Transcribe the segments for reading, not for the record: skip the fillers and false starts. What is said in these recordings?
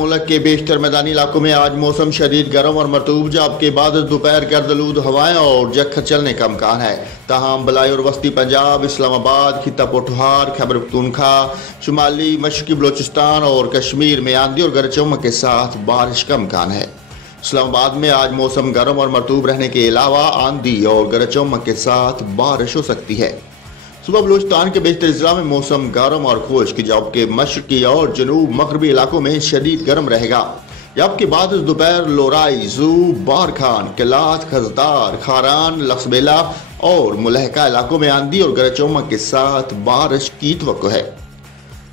मुल्क के बेशतर मैदानी इलाकों में आज मौसम शदीद गर्म और मरतूब, जबकि बाद दोपहर गर्दलूद हवाएं और जख्खर चलने का इम्कान है। ताहम बलाई और वस्ती पंजाब, इस्लामाबाद, खिता पोठहार, खैबर पख्तूनख्वा, शुमाली मशरकी बलोचिस्तान और कश्मीर में आंधी और गरज चमक के साथ बारिश का इम्कान है। इस्लामाबाद में आज मौसम गर्म और मरतूब रहने के अलावा आंधी और गरज चमक के साथ बारिश हो सकती है। सुबह बलूचिस्तान के बेशतर अजला में मौसम गर्म और खुश्क, जबकि मशरकी और जनूब मगरबी इलाकों में शदीद गर्म रहेगा। जबकि बाद दोपहर लोराई, जू, बारखान, किलात, खजदार, खारान, लक्सबेला और मुलहका इलाकों में आंधी और गरज चमक के साथ बारिश की तवक्को है।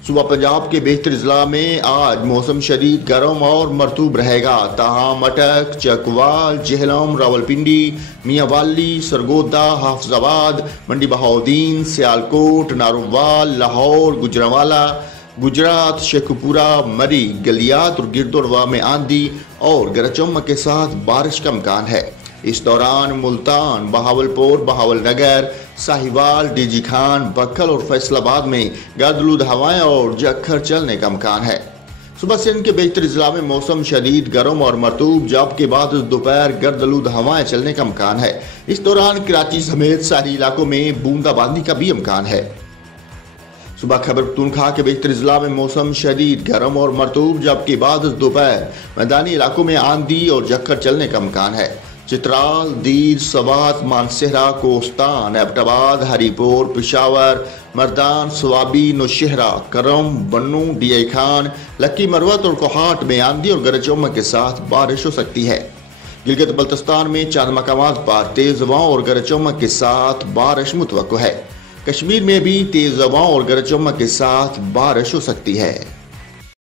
सुबह पंजाब के बेशतर अजला में आज मौसम शदीद गर्म और मरतूब रहेगा। ताहम अटक, चकवाल, जेहलम, रावलपिंडी, मियांवाली, सरगोदा, हाफजाबाद, मंडी बहाउद्दीन, सियालकोट, नारोवाल, लाहौर, गुजरांवाला, गुजरात, शेखुपुरा, मरी, गलियात और गिरदोड़वा में आंधी और गरज चमक के साथ बारिश का इम्कान है। इस दौरान मुल्तान, बहावलपुर, बहावलनगर, साहिवाल, डीजी खान, बक्खल और फैसलाबाद में गर्दलूद हवाएं और जख्खर चलने का इम्कान है। सुबह सिंध के बेशतर अजला में मौसम शदीद गर्म और मरतूब, जबकि बाद दोपहर गर्दलूद हवाएं चलने का इम्कान है। इस दौरान कराची समेत सारी इलाकों में बूंदाबांदी का भी इम्कान है। सुबह खैबर पख्तूनख्वा के बेशतर अजला में मौसम शदीद गर्म और मरतूब, जबकि बाद दोपहर मैदानी इलाकों में आंधी और जख्खर चलने का इम्कान है। चित्राल, दीर, सवात, मानसेहरा, कोस्तान, एबटाबाद, हरीपुर, पेशावर, मर्दान, स्वाबी, नौशहरा, करम, बन्नू, डीआई खान, लक्की मरवत और कोहाट में आंधी और गरज चमक के साथ बारिश हो सकती है। गिलगित बल्तिस्तान में चंद मकामात पर तेज हवाओं और गरज चमक के साथ बारिश मुतवक्को है। कश्मीर में भी तेज हवाओं और गरज चमक के साथ बारिश हो सकती है।